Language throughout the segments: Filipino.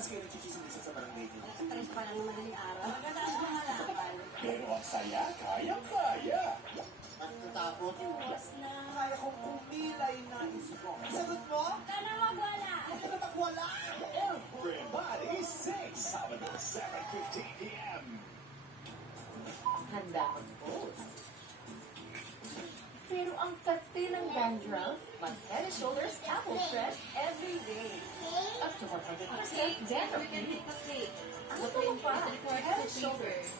oras kayo nagchichismisan sa barangay niyo? Stress pa lang ng madaling araw. Magandaan mo nga lakal. Pero ang saya, kayang-kaya. Natatakot. Iwas na. Kaya kong kumilay na isip ko. Sagot mo? Sana magwala. Talagang wala! Everybody sing! Sabado, 7:15 p.m. Handa ang post. Pero ang kati ng dandruff, mag-Head & Shoulders Apple Fresh every day. Up to 100% dandruff-free. Ano pa mo pa? Head & Shoulders.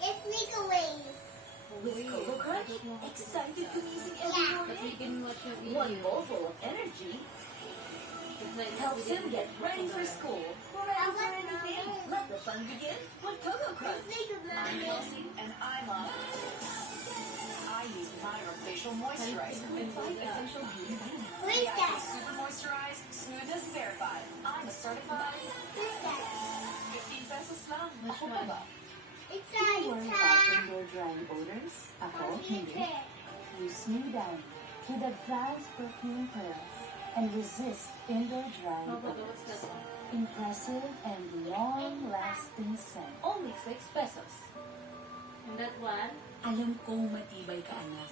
Let's make a wave. With Cocoa Crunch, excited gumising every morning. One bowl full of energy helps him get ready for school. Ready for anything? Let the fun begin with Cocoa Crunch. Make a I'm wave. Kelsey, and I'm a... I use Myra Facial Moisturizer And 5 essential beauty vitamins. Where's that? Super Moisturized, smoothness verified. I'm a certified Where's that? 15 pesos lang. Ako pa ba? It's Worry about indoor drying odors? Ako, hindi. a Use Smooth Down with advanced perfume pearls and resist indoor drying odors. Impressive and long-lasting scent. Only 6 pesos. And that one? Alam kong matibay ka, anak.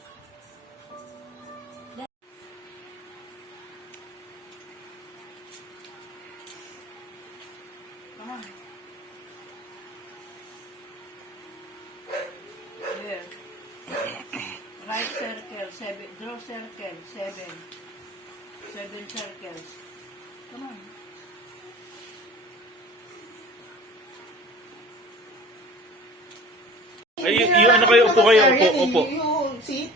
Here. Right circle, 7. Draw circle, 7. 7 circles. Come on. Ay, yung ano kayo, upo kayo, upo. Yung seat.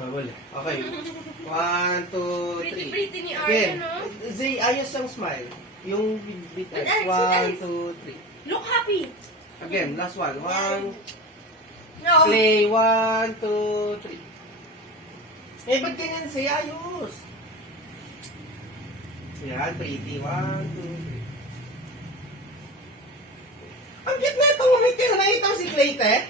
Bawal. Okay. 1, 2, 3. Pretty ni Again. Arya, no? Zay, ayos ang smile. Yung bit. Alex, 1, 2, 3. Look happy. Again, last one. 1, No. play. 1, 2, 3. Eh, ba't ganyan, Zay? Ayos. Yan, pretty. 1, 2, 3. Ang cute na ito, mamit kayo. Nakita mo si Clayte?